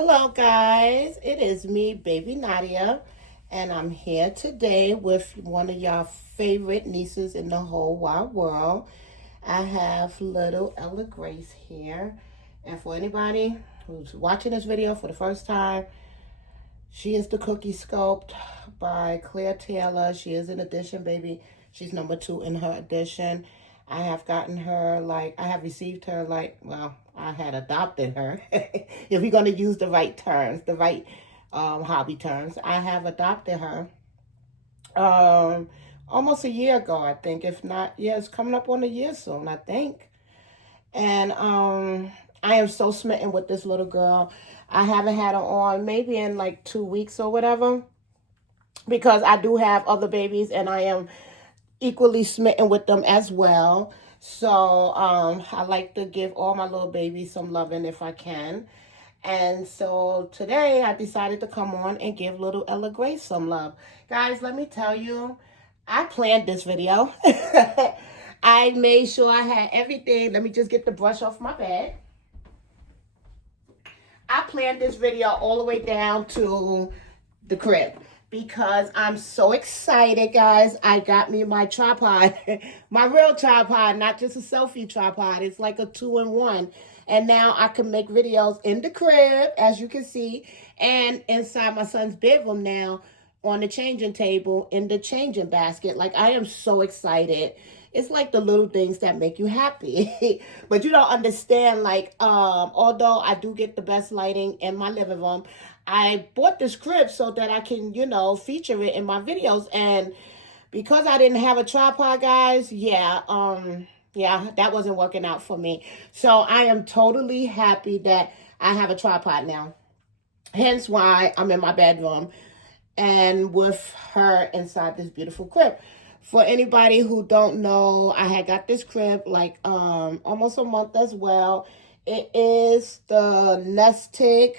Hello, guys. It is me, Baby Nadia, and I'm here today with one of y'all favorite nieces in the whole wide world. I have little Ella Grace here, and for anybody who's watching this video for the first time, she is the Cookie Sculpt by Claire Taylor. She is an edition, baby. She's number 2 in her edition. I have gotten her, I have received her, I had adopted her. If we're going to use the right terms, the right hobby terms. I have adopted her almost a year ago, I think. If not, yeah, it's coming up on a year soon, I think. And I am so smitten with this little girl. I haven't had her on maybe in like 2 weeks or whatever, because I do have other babies and I am equally smitten with them as well. So I like to give all my little babies some loving if I can. And so today I decided to come on and give little Ella Grace some love. Guys, let me tell you, I planned this video. I made sure I had everything. Let me just get the brush off my bag. I planned this video all the way down to the crib because I'm so excited, guys. I got me my tripod, my real tripod, not just a selfie tripod. It's like a 2-in-1. And now I can make videos in the crib, as you can see, and inside my son's bedroom now on the changing table in the changing basket. Like, I am so excited. It's like the little things that make you happy. But you don't understand, although I do get the best lighting in my living room, I bought this crib so that I can, feature it in my videos. And because I didn't have a tripod, guys, yeah, that wasn't working out for me. So I am totally happy that I have a tripod now. Hence why I'm in my bedroom and with her inside this beautiful crib. For anybody who don't know, I had got this crib almost a month as well. It is the Nestig.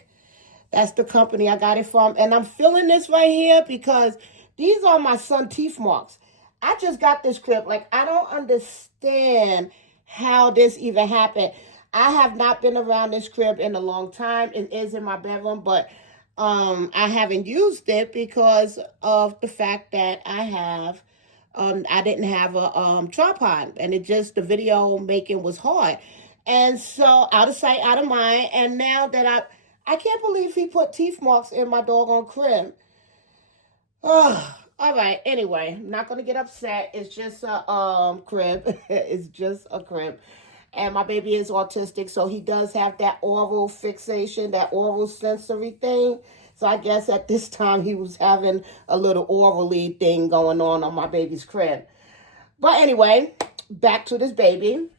That's the company I got it from. And I'm feeling this right here because these are my son's teeth marks. I just got this crib. I don't understand how this even happened. I have not been around this crib in a long time. It is in my bedroom, but I haven't used it because of the fact that I didn't have a tripod, and the video making was hard. And so out of sight, out of mind. And now that I can't believe he put teeth marks in my doggone crib. Oh, all right. Anyway, I'm not going to get upset. It's just a crib. It's just a crib. And my baby is autistic, so he does have that oral fixation, that oral sensory thing. So I guess at this time he was having a little orally thing going on my baby's crib. But anyway, back to this baby.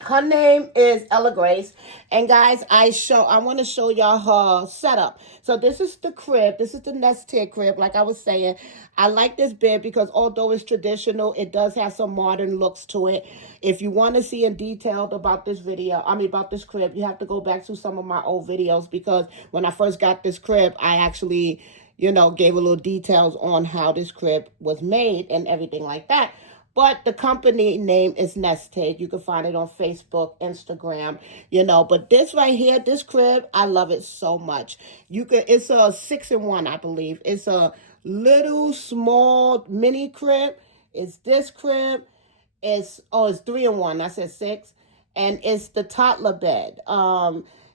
Her name is Ella Grace. And guys, I want to show y'all her setup. So this is the crib. This is the Nestig crib. Like I was saying, I like this bed because although it's traditional, it does have some modern looks to it. If you want to see in detail about this about this crib, you have to go back to some of my old videos, because when I first got this crib, I actually, gave a little details on how this crib was made and everything like that. But the company name is Nestig. You can find it on Facebook, Instagram, But this right here, this crib, I love it so much. It's a 6-in-1, I believe. It's a little small mini crib. It's this crib. It's 3-in-1. I said 6. And it's the toddler bed.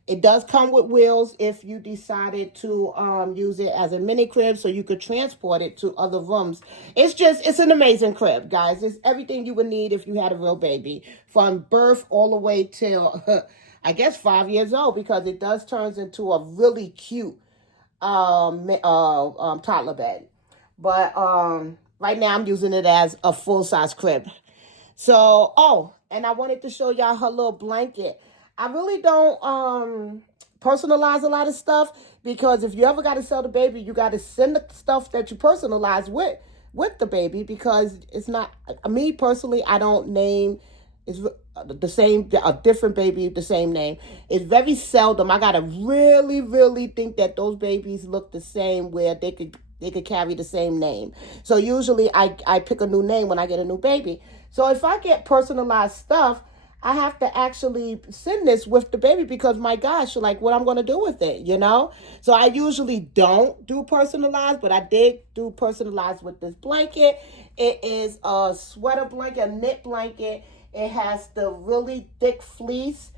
It does come with wheels if you decided to use it as a mini crib so you could transport it to other rooms. It's an amazing crib, guys. It's everything you would need if you had a real baby, from birth all the way till, I guess, 5 years old, because it does turns into a really cute toddler bed. But right now I'm using it as a full-size crib. So, and I wanted to show y'all her little blanket. I really don't personalize a lot of stuff, because if you ever got to sell the baby, you got to send the stuff that you personalize with the baby, because it's not, me personally, I don't name it's the same, a different baby, the same name. It's very seldom. I got to really, really think that those babies look the same where they could carry the same name. So usually I pick a new name when I get a new baby. So if I get personalized stuff, I have to actually send this with the baby because my gosh, like what I'm going to do with it, you know? So I usually don't do personalized, but I did do personalized with this blanket. It is a sweater blanket, a knit blanket. It has the really thick fleece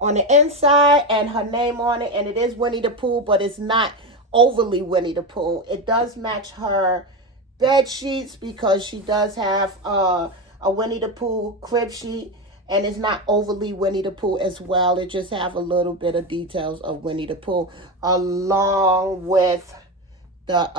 on the inside and her name on it, and it is Winnie the Pooh, but it's not overly Winnie the Pooh. It does match her bed sheets because she does have a Winnie the Pooh crib sheet, and it's not overly Winnie the Pooh as well. It just have a little bit of details of Winnie the Pooh along with the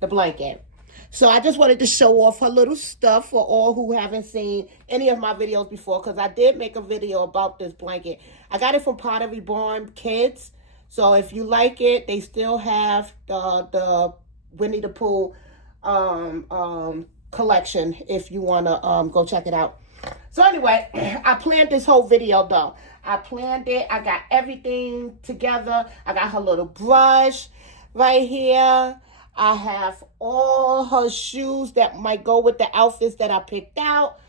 the blanket. So I just wanted to show off her little stuff for all who haven't seen any of my videos before, because I did make a video about this blanket. I got it from Pottery Barn Kids. So if you like it, they still have the Winnie the Pooh collection if you want to go check it out. So anyway, I planned this whole video though. I planned it. I got everything together. I got her little brush right here. I have all her shoes that might go with the outfits that I picked out.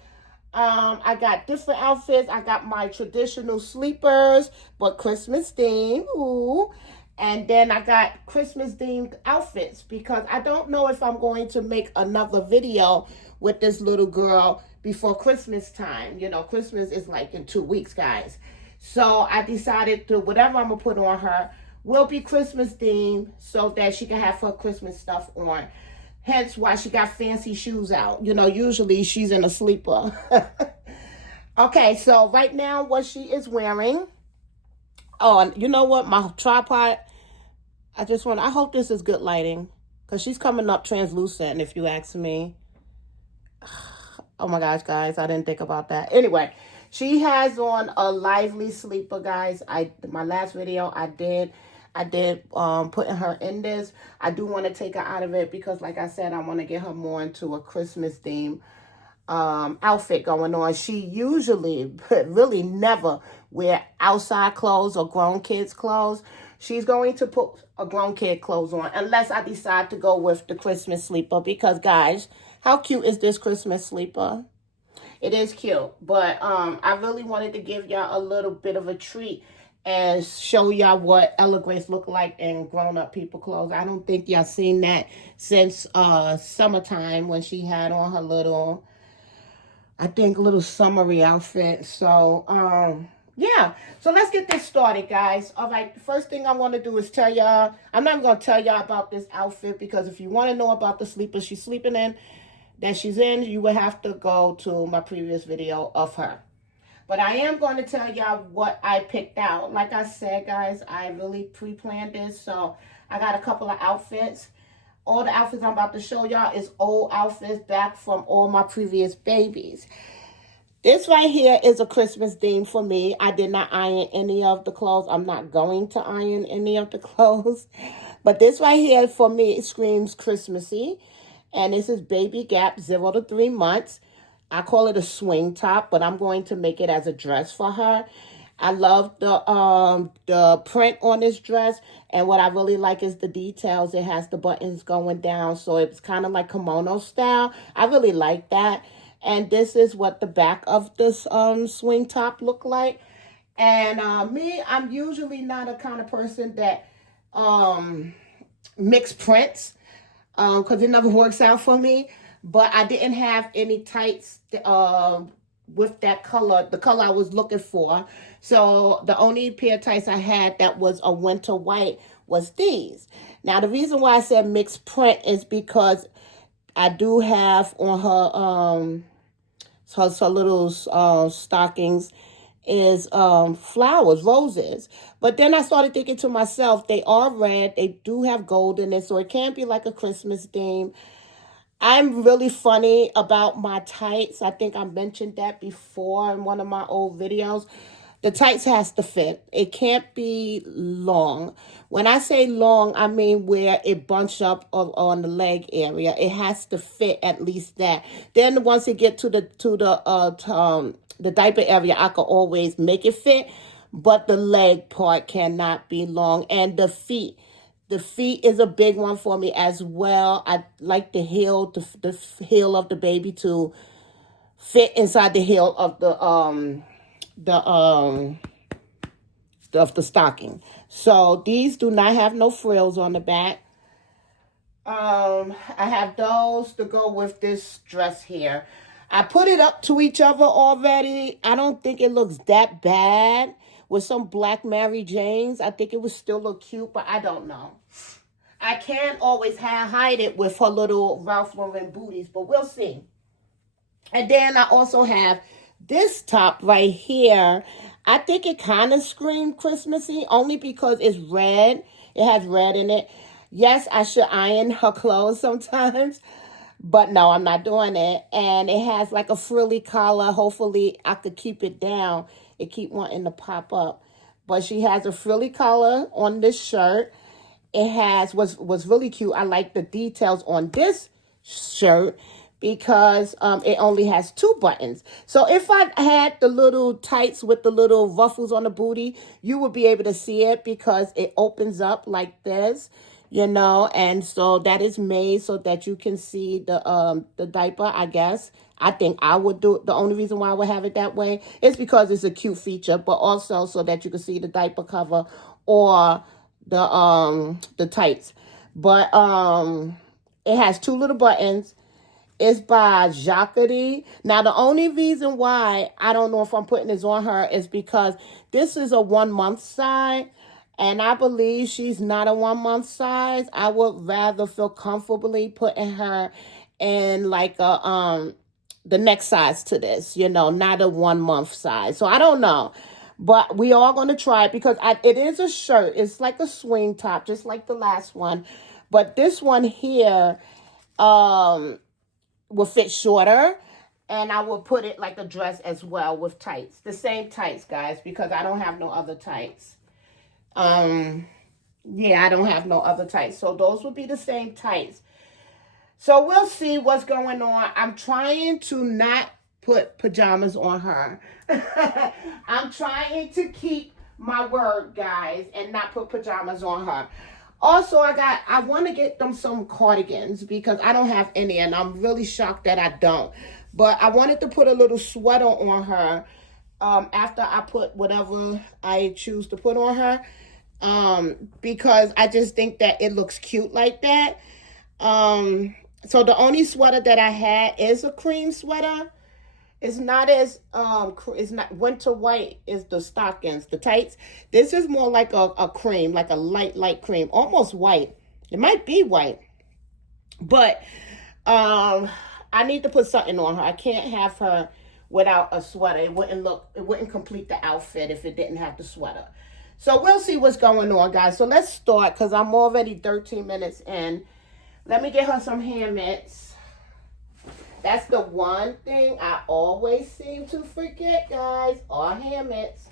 I got different outfits. I got my traditional sleepers, but Christmas themed. Ooh. And then I got Christmas themed outfits because I don't know if I'm going to make another video with this little girl before Christmas time. You know, Christmas is like in 2 weeks, guys. So I decided to, whatever I'm going to put on her will be Christmas themed so that she can have her Christmas stuff on. Hence why she got fancy shoes out. You know, usually she's in a sleeper. Okay, so right now what she is wearing. Oh, and you know what? My tripod, I hope this is good lighting because she's coming up translucent if you ask me. Oh my gosh, guys, I didn't think about that. Anyway, she has on a lively sleeper, guys. My last video I did putting her in this. I do want to take her out of it because, like I said, I want to get her more into a Christmas theme outfit going on. She usually, really never wear outside clothes or grown kids clothes. She's going to put a grown kid clothes on unless I decide to go with the Christmas sleeper because, guys, how cute is this Christmas sleeper? It is cute, but I really wanted to give y'all a little bit of a treat and show y'all what Ella Grace look like in grown-up people clothes. I don't think y'all seen that since summertime when she had on her little, I think, little summery outfit. So, yeah. So let's get this started, guys. All right, the first thing I'm going to do is tell y'all, I'm not going to tell y'all about this outfit because if you want to know about the sleeper she's sleeping in, that she's in, you would have to go to my previous video of her. But I am going to tell y'all what I picked out. Like I said, guys, I really pre-planned this. So I got a couple of outfits. All the outfits I'm about to show y'all is old outfits back from all my previous babies. This right here is a Christmas theme for me. I did not iron any of the clothes. I'm not going to iron any of the clothes. But this right here for me, it screams Christmassy. And this is Baby Gap 0 to 3 months. I call it a swing top, but I'm going to make it as a dress for her. I love the print on this dress, and what I really like is the details. It has the buttons going down, so it's kind of like kimono style. I really like that. And this is what the back of this swing top look like. And me, I'm usually not a kind of person that mix prints because it never works out for me. But I didn't have any tights with that color, the color I was looking for. So the only pair of tights I had that was a winter white was these. Now, the reason why I said mixed print is because I do have on her little stockings is flowers, roses. But then I started thinking to myself, they are red. They do have gold in it, so it can be like a Christmas theme. I'm really funny about my tights. I think I mentioned that before in one of my old videos. The tights has to fit. It can't be long. When I say long, I mean where it bunches up on the leg area. It has to fit at least that. Then once it get to the diaper area, I can always make it fit. But the leg part cannot be long. And the feet. The feet is a big one for me as well. I like the heel, the heel of the baby to fit inside the heel the of the stocking. So these do not have no frills on the back. I have those to go with this dress here. I put it up to each other already. I don't think it looks that bad with some black Mary Janes. I think it would still look cute, but I don't know. I can't always hide it with her little Ralph Lauren booties, but we'll see. And then I also have this top right here. I think it kind of screamed Christmassy only because it's red. It has red in it. Yes, I should iron her clothes sometimes, but no, I'm not doing it. And it has like a frilly collar. Hopefully, I could keep it down. It keep wanting to pop up. But she has a frilly collar on this shirt. It has, was really cute. I like the details on this shirt because it only has 2 buttons. So if I had the little tights with the little ruffles on the booty, you would be able to see it because it opens up like this. You know, and so that is made so that you can see the diaper, I guess. I think I would do it. The only reason why I would have it that way is because it's a cute feature, but also so that you can see the diaper cover or the tights. But it has 2 little buttons. It's by Jacquerie. Now, the only reason why I don't know if I'm putting this on her is because this is a 1-month size. And I believe she's not a 1-month size. I would rather feel comfortably putting her in like a the next size to this, you know, not a 1-month size. So I don't know. But we are going to try it because it is a shirt. It's like a swing top, just like the last one. But this one here will fit shorter. And I will put it like a dress as well with tights. The same tights, guys, because I don't have no other tights. Yeah, I don't have no other tights. So those would be the same tights. So we'll see what's going on. I'm trying to not put pajamas on her. I'm trying to keep my word, guys, and not put pajamas on her. Also, I want to get them some cardigans because I don't have any, and I'm really shocked that I don't. But I wanted to put a little sweater on her after I put whatever I choose to put on her. Because I just think that it looks cute like that. So the only sweater that I had is a cream sweater. It's not as, it's not winter white is the stockings, the tights. This is more like a cream, like a light cream, almost white. It might be white, but, I need to put something on her. I can't have her without a sweater. It wouldn't complete the outfit if it didn't have the sweater. So we'll see what's going on, guys. So let's start because I'm already 13 minutes in. Let me get her some hair mitts. That's the one thing I always seem to forget, guys, are hair mitts.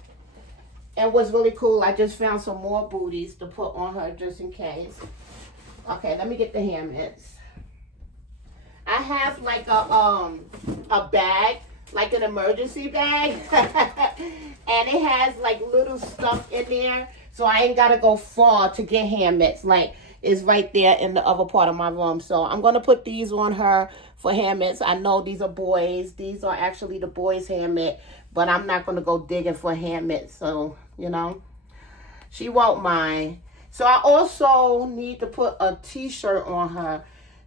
And what's really cool, I just found some more booties to put on her just in case. Okay, let me get the hair mitts. I have like a bag, like an emergency bag. And it has like little stuff in there. So I ain't got to go far to get hair mitts. Like it's right there in the other part of my room. So I'm going to put these on her for hair mitts. I know these are boys. These are actually the boys' hair mitt. But I'm not going to go digging for hair mitts. So, you know, she won't mind. So I also need to put a t-shirt on her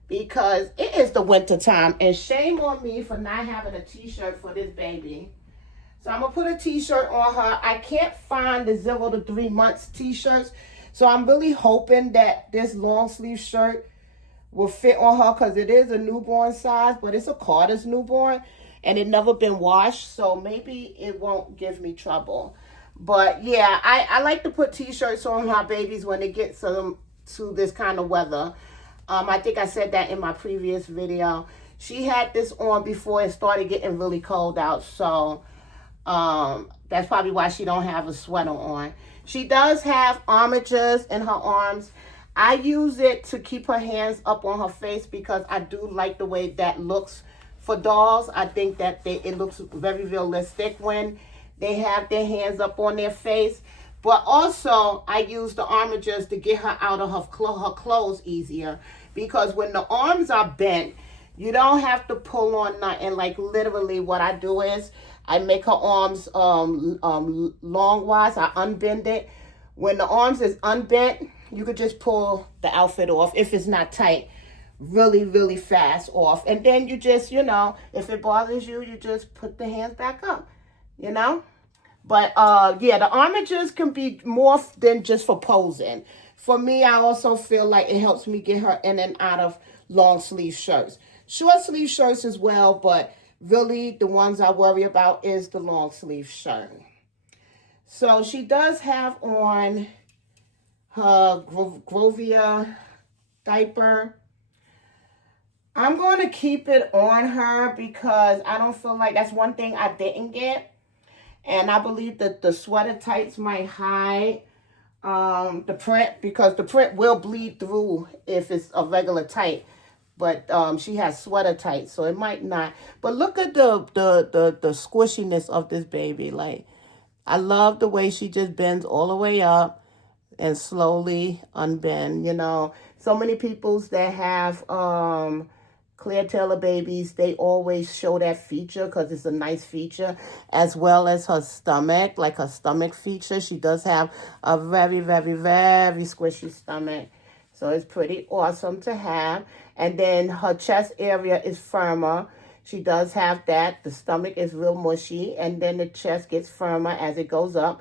because it is the winter time. And shame on me for not having a t-shirt for this baby. So I'm going to put a t-shirt on her. I can't find the 0 to 3 months t-shirts. So I'm really hoping that this long sleeve shirt will fit on her because it is a newborn size, but it's a Carter's newborn and it never been washed. So maybe it won't give me trouble. But yeah, I like to put t-shirts on my babies when it gets to this kind of weather. I think I said that in my previous video. She had this on before it started getting really cold out. So that's probably why she don't have a sweater on. She does have armatures in her arms. I use it to keep her hands up on her face because I do like the way that looks for dolls. I think that it looks very realistic when they have their hands up on their face. But also, I use the armigers to get her out of her clothes easier. Because when the arms are bent, you don't have to pull on nothing. Like literally what I do is I make her arms long-wise. I unbend it. When the arms is unbent, you could just pull the outfit off if it's not tight. Really, really fast off. And then you just, if it bothers you, you just put the hands back up, But yeah, the armatures can be more than just for posing. For me, I also feel like it helps me get her in and out of long sleeve shirts. Short sleeve shirts as well, but really the ones I worry about is the long sleeve shirt. So she does have on her Grovia diaper. I'm going to keep it on her because I don't feel like that's one thing I didn't get. And I believe that the sweater tights might hide the print, because the print will bleed through if it's a regular tight. But she has sweater tights, so it might not. But look at the squishiness of this baby. Like, I love the way she just bends all the way up and slowly unbend. So many peoples that have Claire Taylor babies, they always show that feature because it's a nice feature, as well as her stomach, like her stomach feature. She does have a very, very, very squishy stomach. So it's pretty awesome to have. And then her chest area is firmer. She does have that. The stomach is real mushy, and then the chest gets firmer as it goes up.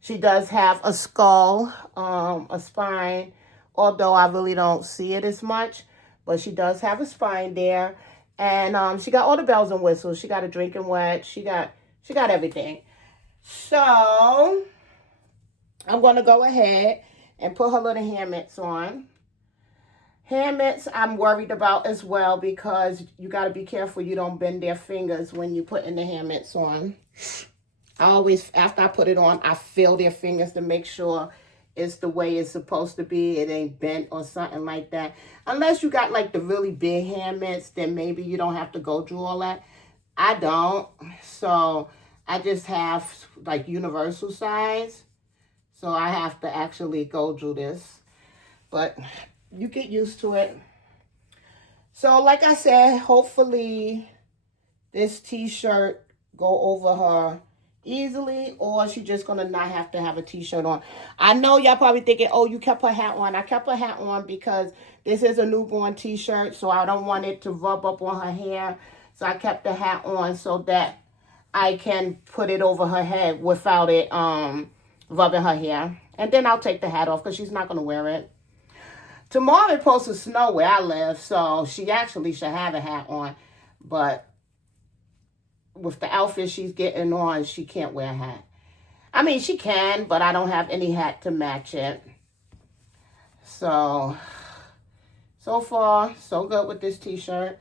She does have a skull, a spine, although I really don't see it as much. But she does have a spine there. And she got all the bells and whistles. She got a drinking wet. She got everything. So I'm going to go ahead and put her little hair mitts on. Hair mitts I'm worried about as well, because you got to be careful you don't bend their fingers when you put in the hair mitts on. I always, after I put it on, I feel their fingers to make sure it's the way it's supposed to be. It ain't bent or something like that. Unless you got like the really big hair mitts, then maybe you don't have to go through all that. I don't. So I just have like universal size. So I have to actually go through this. But you get used to it. So like I said, hopefully this t-shirt go over her easily, or she just gonna not have to have a t-shirt on. I know y'all probably thinking, oh, you kept her hat on. I kept her hat on because this is a newborn t-shirt, so I don't want it to rub up on her hair. So I kept the hat on so that I can put it over her head without it rubbing her hair. And then I'll take the hat off because she's not gonna wear it. Tomorrow it's supposed to snow where I live, so she actually should have a hat on, but with the outfit she's getting on, she can't wear a hat. I mean, she can, but I don't have any hat to match it. So far, so good with this t-shirt.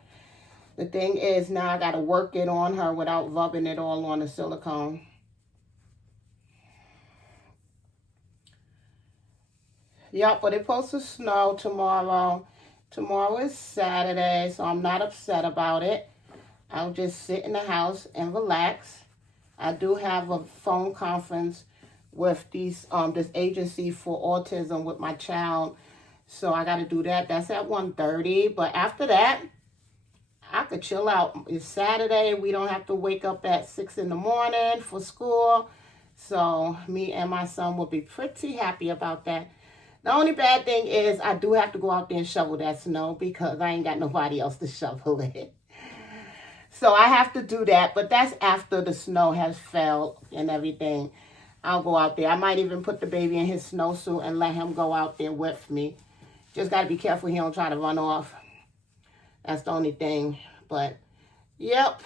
The thing is, now I got to work it on her without rubbing it all on the silicone. Yep, but it's supposed to snow tomorrow. Tomorrow is Saturday, so I'm not upset about it. I'll just sit in the house and relax. I do have a phone conference with this agency for autism with my child. So I got to do that. That's at 1:30. But after that, I could chill out. It's Saturday. We don't have to wake up at 6 in the morning for school. So me and my son will be pretty happy about that. The only bad thing is I do have to go out there and shovel that snow because I ain't got nobody else to shovel it. So I have to do that, but that's after the snow has fell and everything. I'll go out there. I might even put the baby in his snowsuit and let him go out there with me. Just got to be careful he don't try to run off. That's the only thing. But, yep.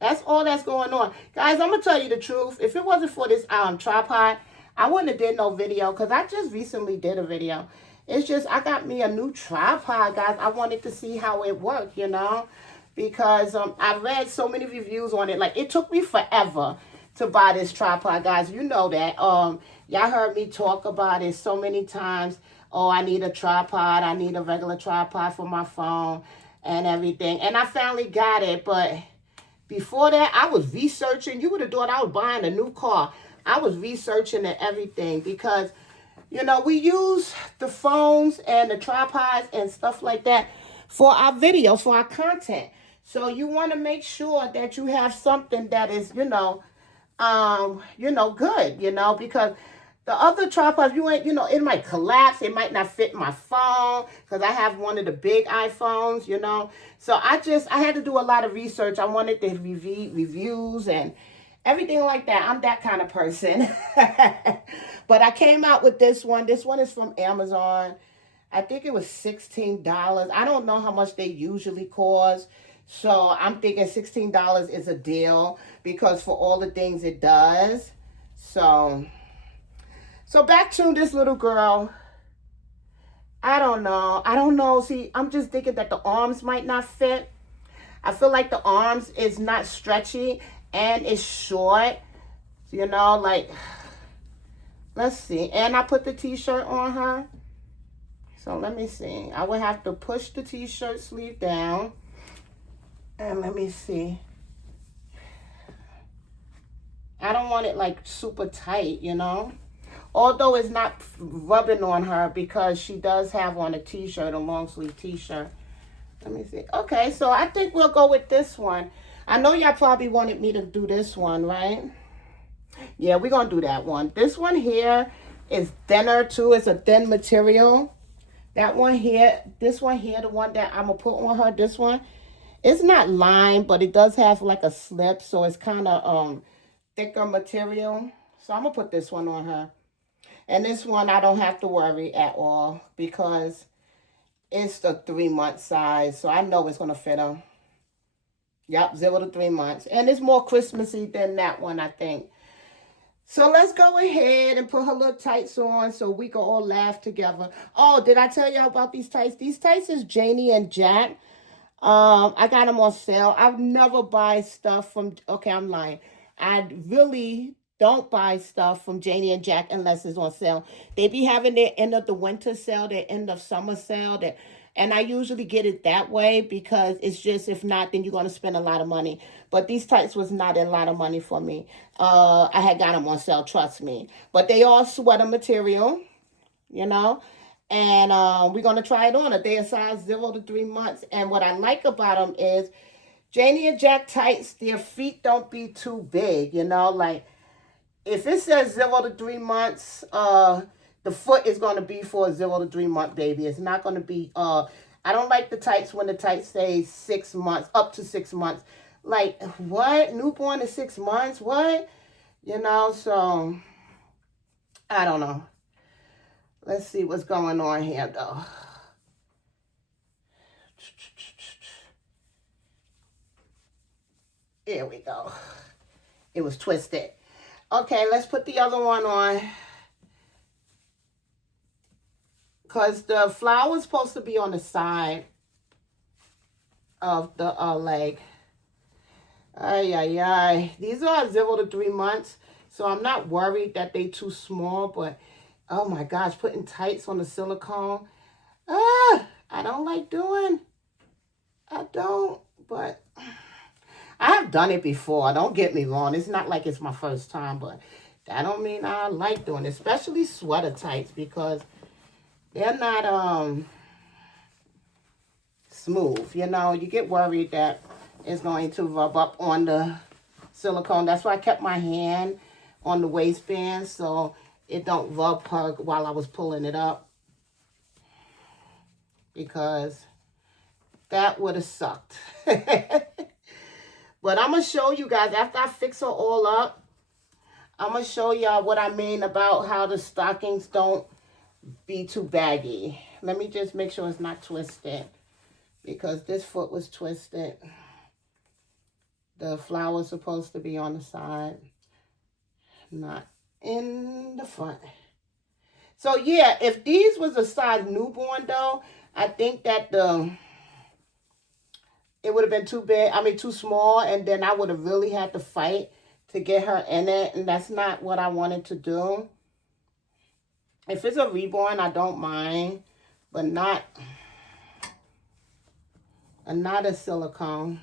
That's all that's going on. Guys, I'm going to tell you the truth. If it wasn't for this tripod, I wouldn't have did no video because I just recently did a video. It's just I got me a new tripod, guys. I wanted to see how it worked, because I read so many reviews on it. Like, it took me forever to buy this tripod, guys. You know that. Y'all heard me talk about it so many times. Oh, I need a tripod. I need a regular tripod for my phone and everything. And I finally got it. But before that, I was researching. You would have thought I was buying a new car. I was researching and everything because, you know, we use the phones and the tripods and stuff like that for our videos, for our content. So you want to make sure that you have something that is, good, because the other tripod, you ain't, it might collapse. It might not fit my phone because I have one of the big iPhones. So I had to do a lot of research. I wanted the reviews and everything like that. I'm that kind of person. But I came out with this one. This one is from Amazon. I think it was $16. I don't know how much they usually cost. So I'm thinking $16 is a deal because for all the things it does. So back to this little girl. I don't know. See, I'm just thinking that the arms might not fit. I feel like the arms is not stretchy and it's short. Like, let's see. And I put the t-shirt on her. So let me see. I would have to push the t-shirt sleeve down. And let me see. I don't want it like super tight, Although it's not rubbing on her because she does have on a t-shirt, a long sleeve t-shirt. Let me see. Okay, so I think we'll go with this one. I know y'all probably wanted me to do this one, right? Yeah, we're going to do that one. This one here is thinner too. It's a thin material. That one here, this one here, the one that I'm going to put on her, this one, it's not lined, but it does have like a slip, so it's kind of thicker material. So I'm going to put this one on her. And this one I don't have to worry at all because it's the 3-month size. So I know it's going to fit her. Yep, 0 to 3 months. And it's more Christmassy than that one, I think. So let's go ahead and put her little tights on so we can all laugh together. Oh, did I tell y'all about these tights? These tights is Janie and Jack. I got them on sale. I never buy stuff from, okay, I'm lying. I really don't buy stuff from Janie and Jack unless it's on sale. They be having their end of the winter sale, their end of summer sale, and I usually get it that way because it's just, if not, then you're going to spend a lot of money. But these tights was not a lot of money for me. I had got them on sale, trust me. But they are sweater material, and we're going to try it on. They are size 0 to 3 months. And what I like about them is Janie and Jack tights, their feet don't be too big, like if it says 0 to 3 months, the foot is going to be for a 0 to 3 month baby. It's not going to be, I don't like the tights when the tights say 6 months, up to 6 months. Like, what? Newborn is 6 months? What? So, I don't know. Let's see what's going on here, though. Here we go. It was twisted. Okay, let's put the other one on. Because the flower is supposed to be on the side of the leg. Ay. These are 0 to 3 months. So I'm not worried that they too small. But, oh my gosh, putting tights on the silicone. I don't like doing. I don't. But I have done it before. Don't get me wrong. It's not like it's my first time. But that don't mean I like doing it. Especially sweater tights because they're not smooth. You get worried that it's going to rub up on the silicone. That's why I kept my hand on the waistband so it don't rub her while I was pulling it up. Because that would have sucked. But I'm going to show you guys, after I fix her all up, I'm going to show y'all what I mean about how the stockings don't be too baggy. Let me just make sure it's not twisted. Because this foot was twisted. The flower's supposed to be on the side. Not in the front. So yeah, if these was a size newborn though, I think that it would have been too big. I mean, too small. And then I would have really had to fight to get her in it. And that's not what I wanted to do. If it's a reborn, I don't mind. But not a silicone.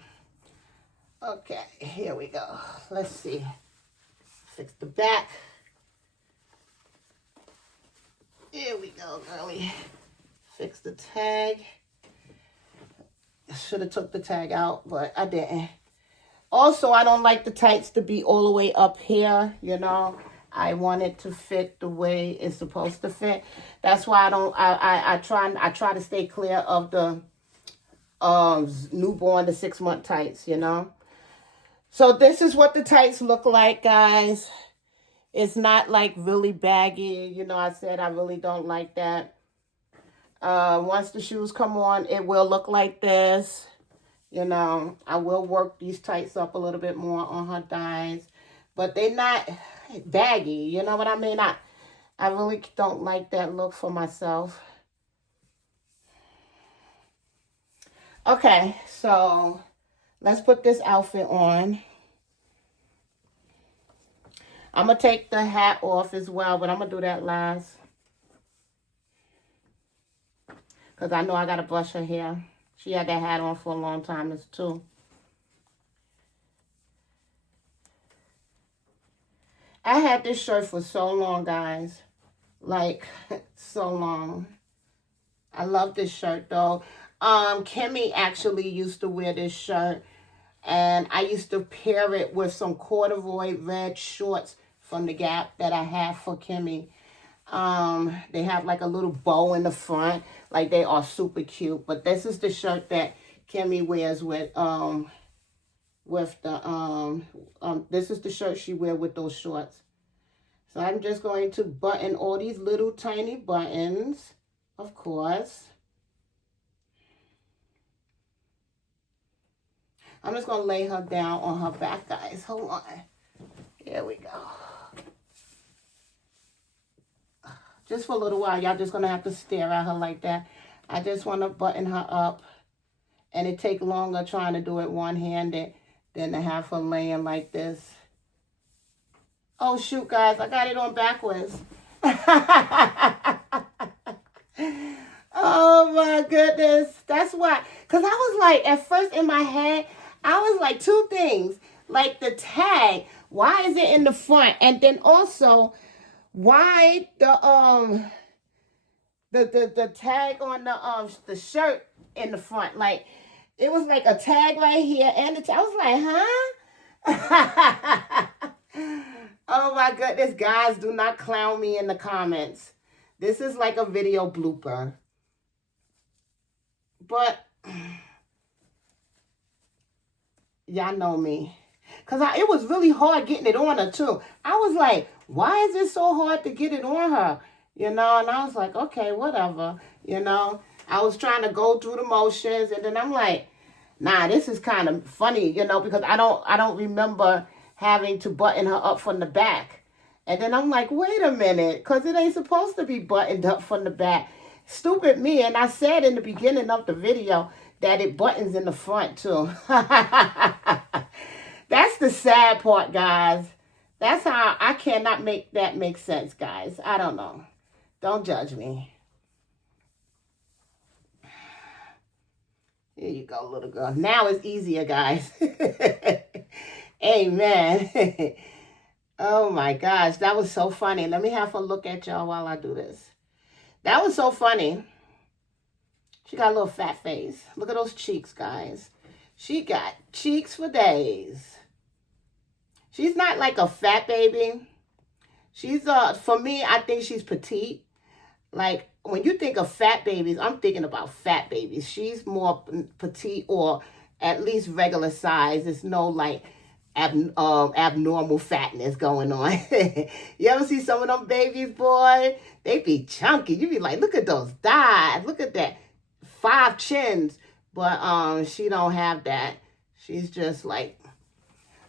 Okay, here we go. Let's see. Fix the back. go, girlie. Fix the tag. Should have took the tag out, but I didn't. Also, I don't like the tights to be all the way up here, you know. I want it to fit the way it's supposed to fit. That's why I try to stay clear of the newborn to 6-month tights, you know. So this is what the tights look like, guys. It's not like really baggy. You know, I said I really don't like that. Once the shoes come on, it will look like this. You know, I will work these tights up a little bit more on her thighs. But they're not baggy. You know what I mean? I really don't like that look for myself. Okay, so let's put this outfit on. I'm going to take the hat off as well, but I'm going to do that last. Because I know I got to brush her hair. She had that hat on for a long time too. I had this shirt for so long, guys. Like, so long. I love this shirt, though. Kimmy actually used to wear this shirt. And I used to pair it with some corduroy red shorts from the Gap that I have for Kimmy. They have like a little bow in the front. Like, they are super cute. But this is the shirt that Kimmy wears with this is the shirt she wears with those shorts. So I'm just going to button all these little tiny buttons, of course. I'm just going to lay her down on her back, guys. Hold on. Here we go. Just for a little while, y'all just going to have to stare at her like that. I just want to button her up. And it takes longer trying to do it one-handed than to have her laying like this. Oh, shoot, guys. I got it on backwards. Oh, my goodness. That's why. Because I was like, at first in my head, I was like, two things. Like the tag. Why is it in the front? And then also, why the tag on the shirt in the front? Like, it was like a tag right here, and I was like, huh? Oh my goodness, guys, do not clown me in the comments. This is like a video blooper. But y'all know me. Because it was really hard getting it on her, too. I was like, why is it so hard to get it on her? You know, and I was like, okay, whatever. You know, I was trying to go through the motions, and then I'm like, nah, this is kind of funny, you know, because I don't remember having to button her up from the back. And then I'm like, wait a minute, because it ain't supposed to be buttoned up from the back. Stupid me. And I said in the beginning of the video that it buttons in the front, too. That's the sad part, guys. That's how I cannot make that make sense, guys. I don't know. Don't judge me. Here you go, little girl. Now it's easier, guys. Amen. Oh, my gosh. That was so funny. Let me have a look at y'all while I do this. That was so funny. She got a little fat face. Look at those cheeks, guys. She got cheeks for days. She's not like a fat baby. She's, for me, I think she's petite. Like, when you think of fat babies, I'm thinking about fat babies. She's more petite or at least regular size. There's no, like, abnormal fatness going on. You ever see some of them babies, boy? They be chunky. You be like, look at those thighs. Look at that. 5 chins. But she don't have that. She's just like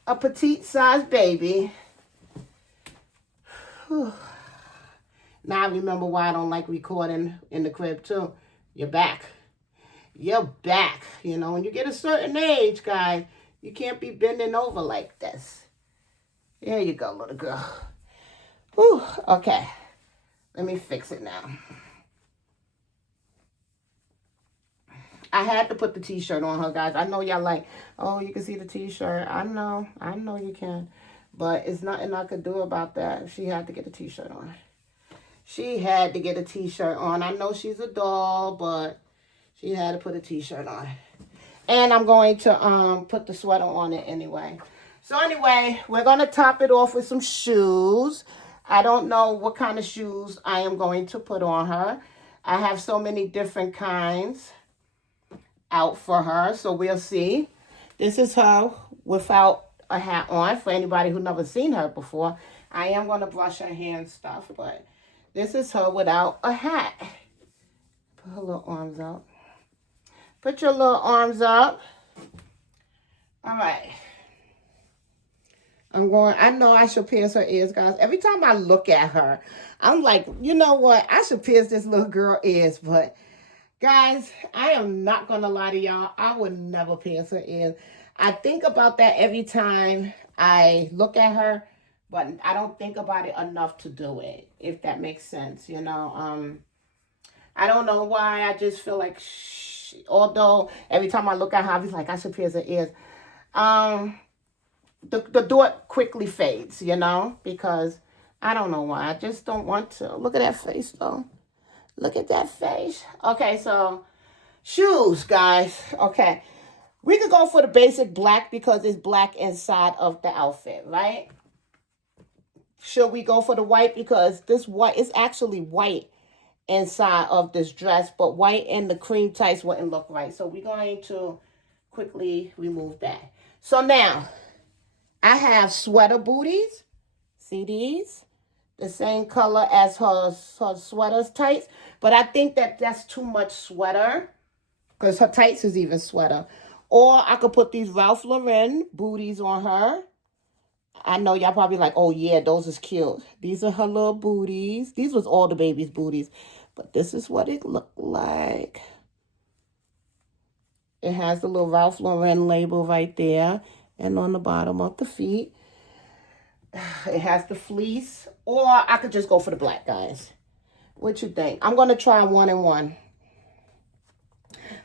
a petite sized baby. Whew. Now I remember why I don't like recording in the crib too. You're back. You're back. You know, when you get a certain age, guys, you can't be bending over like this. There you go, little girl. Whew. Okay. Let me fix it now. I had to put the t-shirt on her, guys. I know y'all like, oh, you can see the t-shirt. I know you can. But it's nothing I could do about that. She had to get the t-shirt on. She had to get a t-shirt on. I know she's a doll, but she had to put a t-shirt on. And I'm going to put the sweater on it anyway. So anyway, we're going to top it off with some shoes. I don't know what kind of shoes I am going to put on her. I have so many different kinds out for her, so we'll see. This is her without a hat on for anybody who never seen her before. I am going to brush her hair and stuff, but this is her without a hat. Put her little arms up. Put your little arms up. All right. I know I should pierce her ears, guys. Every time I look at her, I'm like, you know what? I should pierce this little girl ears. But, guys, I am not going to lie to y'all. I would never pierce her ears. I think about that every time I look at her, but I don't think about it enough to do it, if that makes sense, you know. I don't know why. I just feel like, although every time I look at her, I be like, I should pierce her ears. The thought quickly fades, you know, because I don't know why. I just don't want to. Look at that face, though. Look at that face. Okay, so shoes, guys. Okay. We could go for the basic black because it's black inside of the outfit, right? Should we go for the white because this white is actually white inside of this dress, but white and the cream tights wouldn't look right. So we're going to quickly remove that. So now, I have sweater booties. See these? The same color as her sweater's tights. But I think that that's too much sweater because her tights is even sweater. Or I could put these Ralph Lauren booties on her. I know y'all probably like, oh yeah, those is cute. These are her little booties. These was all the baby's booties. But this is what it looked like. It has the little Ralph Lauren label right there. And on the bottom of the feet, it has the fleece. Or I could just go for the black, guys. What you think? I'm going to try 1 and 1.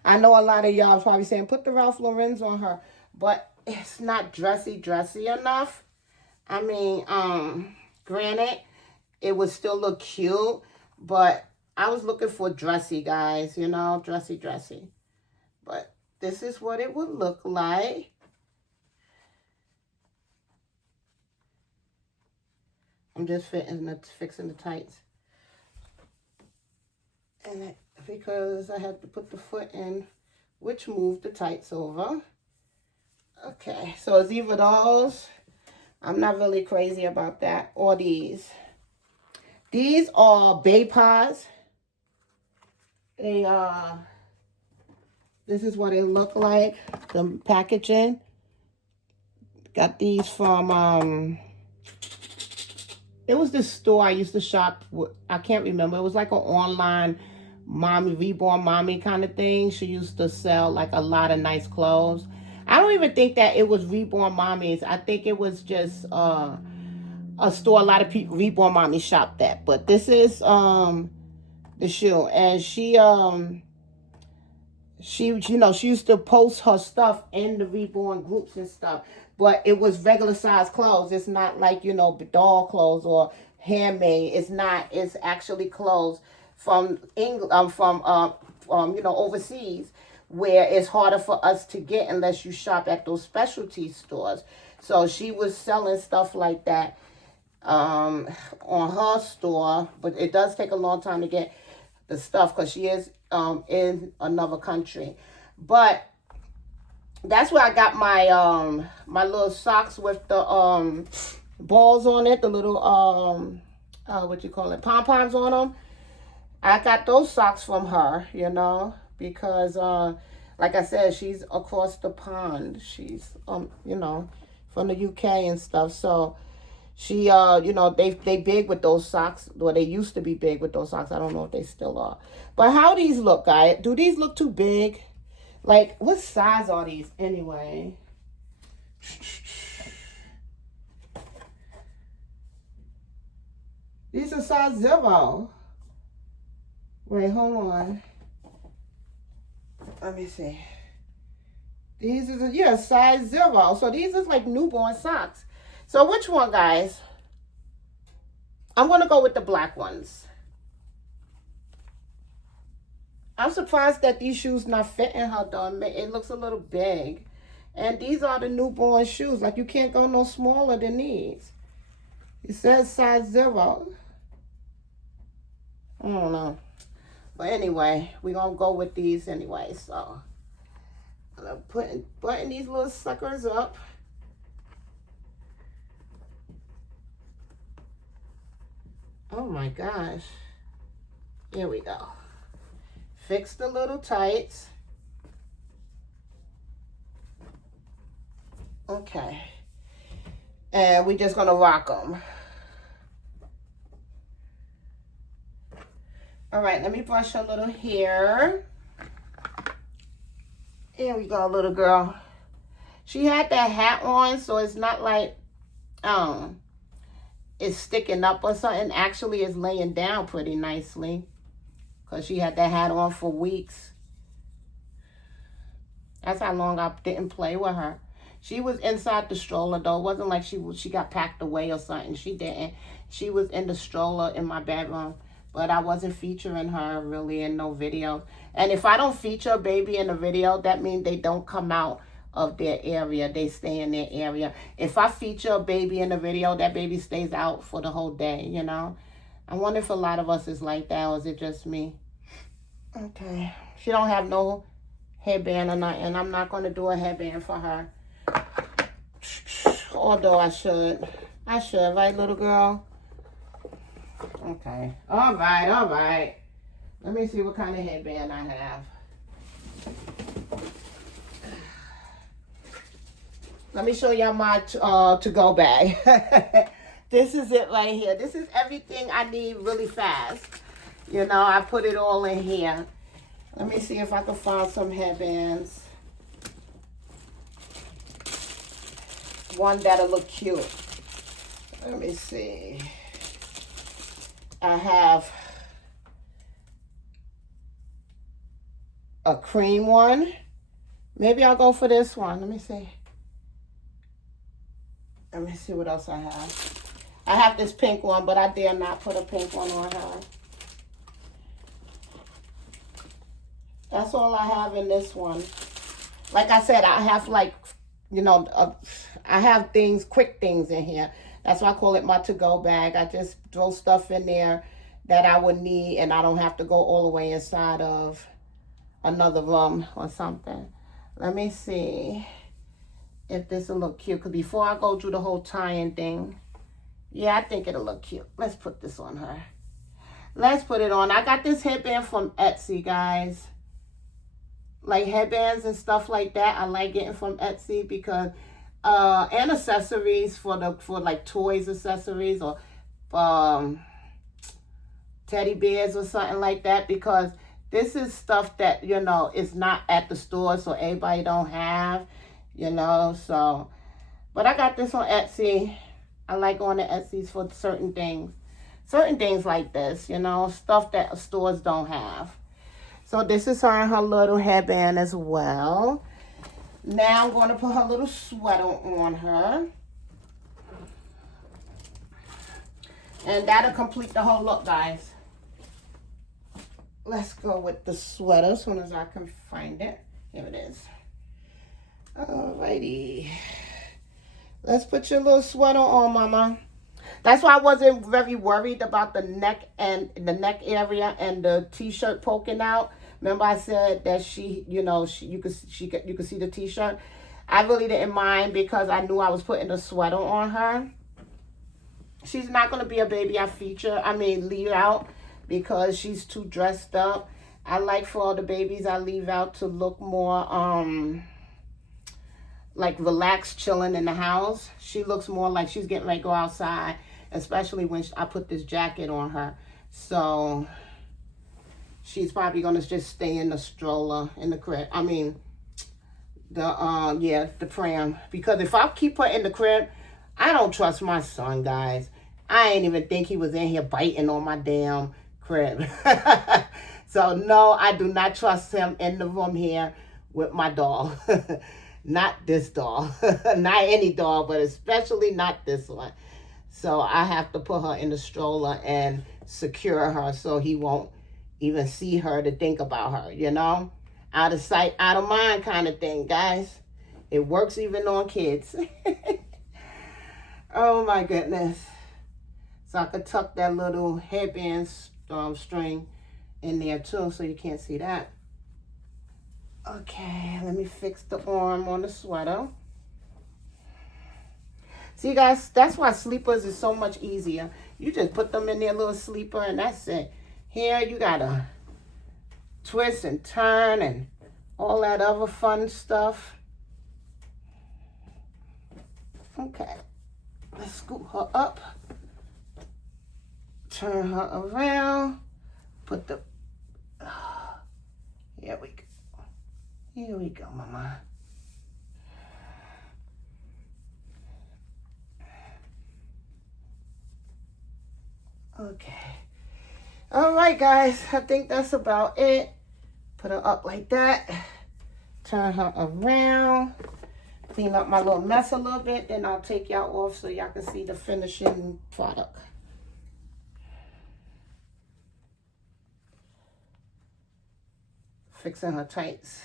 I know a lot of y'all probably saying, put the Ralph Lauren's on her. But it's not dressy enough. I mean, granted, it would still look cute. But I was looking for dressy, guys. You know, dressy. But this is what it would look like. I'm just fixing the tights. And because I had to put the foot in, which moved the tights over. Okay, so it's either those. I'm not really crazy about that. Or these. These are Baypaws. They this is what it look like. The packaging. Got these from it was this store I used to shop with. I can't remember. It was like an online mommy, reborn mommy kind of thing. She used to sell like a lot of nice clothes. I don't even think that it was reborn mommies. I think it was just a store a lot of people, reborn mommies shopped at. But this is the shoe. And she you know, she used to post her stuff in the reborn groups and stuff. But it was regular size clothes. It's not like, you know, doll clothes or handmade. It's not. It's actually clothes from England, you know, overseas, where it's harder for us to get unless you shop at those specialty stores. So she was selling stuff like that on her store, but it does take a long time to get the stuff because she is in another country. But that's where I got my my little socks with the balls on it, the little what you call it, pom-poms on them. I got those socks from her, you know, because like I said, she's across the pond. She's you know, from the UK and stuff. So she you know, they big with those socks. Well, they used to be big with those socks. I don't know if they still are. But how these look, guys? Do these look too big? Like, what size are these anyway? These are size 0. Wait, hold on. Let me see. These are, yeah, size 0. So these are like newborn socks. So which one, guys? I'm going to go with the black ones. I'm surprised that these shoes not fitting her though. It looks a little big. And these are the newborn shoes. Like, you can't go no smaller than these. It says size 0. I don't know. But anyway, we're going to go with these anyway. So, I'm going to button these little suckers up. Oh my gosh. Here we go. Fix the little tights. Okay. And we're just going to rock them. All right, let me brush her little hair. Here we go, little girl. She had that hat on, so it's not like it's sticking up or something. Actually, it's laying down pretty nicely because she had that hat on for weeks. That's how long I didn't play with her. She was inside the stroller, though. It wasn't like she got packed away or something. She didn't. She was in the stroller in my bedroom. But I wasn't featuring her really in no video. And if I don't feature a baby in a video, that means they don't come out of their area. They stay in their area. If I feature a baby in a video, that baby stays out for the whole day, you know. I wonder if a lot of us is like that, or is it just me? Okay. She don't have no headband or nothing. I'm not going to do a headband for her. Although I should. I should, right, little girl? Okay. All right, all right. Let me see what kind of headband I have. Let me show y'all my to-go bag. This is it right here. This is everything I need really fast. You know, I put it all in here. Let me see if I can find some headbands. One that'll look cute. Let me see. I have a cream one. Maybe I'll go for this one. Let me see. Let me see what else I have. I have this pink one, but I dare not put a pink one on her. That's all I have in this one. Like I said, I have like, you know, I have things, quick things in here. That's why I call it my to-go bag. I just throw stuff in there that I would need, and I don't have to go all the way inside of another room or something. Let me see if this will look cute. Because before I go through the whole tying thing, yeah, I think it'll look cute. Let's put this on her. Let's put it on. I got this headband from Etsy, guys. Like headbands and stuff like that, I like getting from Etsy because and accessories for like toys accessories or teddy bears or something like that, because this is stuff that, you know, is not at the store, so everybody don't have, you know. So, but I got this on Etsy. I like going to Etsy's for certain things like this, you know, stuff that stores don't have. So this is her and her little headband as well. Now I'm going to put her little sweater on her. And that'll complete the whole look, guys. Let's go with the sweater as soon as I can find it. Here it is. Alrighty. Let's put your little sweater on, mama. That's why I wasn't very worried about the neck and the neck area and the t-shirt poking out. Remember I said that she, you know, you could see the t-shirt. I really didn't mind because I knew I was putting the sweater on her. She's not going to be a baby I leave out because she's too dressed up. I like for all the babies I leave out to look more like relaxed, chilling in the house. She looks more like she's getting ready to go outside, especially when I put this jacket on her. So she's probably going to just stay in the stroller in the crib. I mean, the pram. Because if I keep her in the crib, I don't trust my son, guys. I ain't even think he was in here biting on my damn crib. So, no, I do not trust him in the room here with my doll. Not this doll. Not any doll, but especially not this one. So I have to put her in the stroller and secure her so he won't even see her, to think about her, you know? Out of sight, out of mind kind of thing, guys. It works even on kids. Oh my goodness. So I could tuck that little headband string in there too, so you can't see that. Okay, let me fix the arm on the sweater. See, guys, that's why sleepers is so much easier. You just put them in their little sleeper and that's it. Here you gotta twist and turn and all that other fun stuff. Okay, let's scoop her up. Turn her around. Put the... Here we go. Here we go, mama. Okay. All right, guys. I think that's about it. Put her up like that. Turn her around. Clean up my little mess a little bit. Then I'll take y'all off so y'all can see the finishing product. Fixing her tights.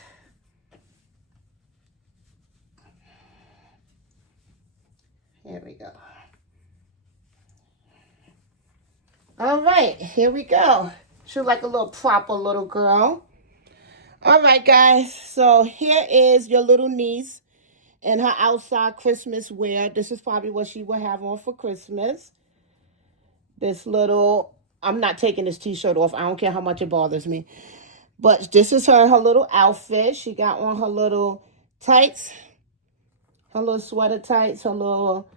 Here we go. All right, here we go. She like a little proper little girl. All right, guys. So here is your little niece in her outside Christmas wear. This is probably what she will have on for Christmas. This little, I'm not taking this t-shirt off. I don't care how much it bothers me. But this is her little outfit. She got on her little tights, her little sweater tights, her little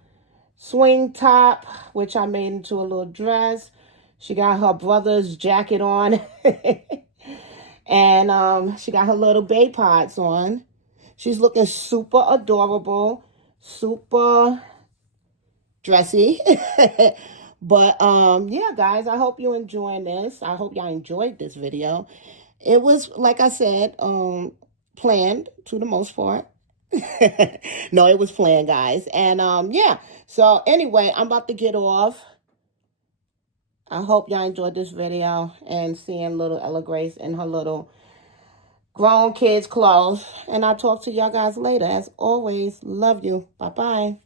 swing top, which I made into a little dress. She got her brother's jacket on. And she got her little bay pods on. She's looking super adorable, super dressy. But yeah, guys, I hope you're enjoying this. I hope y'all enjoyed this video. It was, like I said, planned to the most part. No, it was planned, guys. And yeah, so anyway, I'm about to get off. I hope y'all enjoyed this video and seeing little Ella Grace in her little grown kids clothes. And I'll talk to y'all guys later. As always, love you. Bye-bye.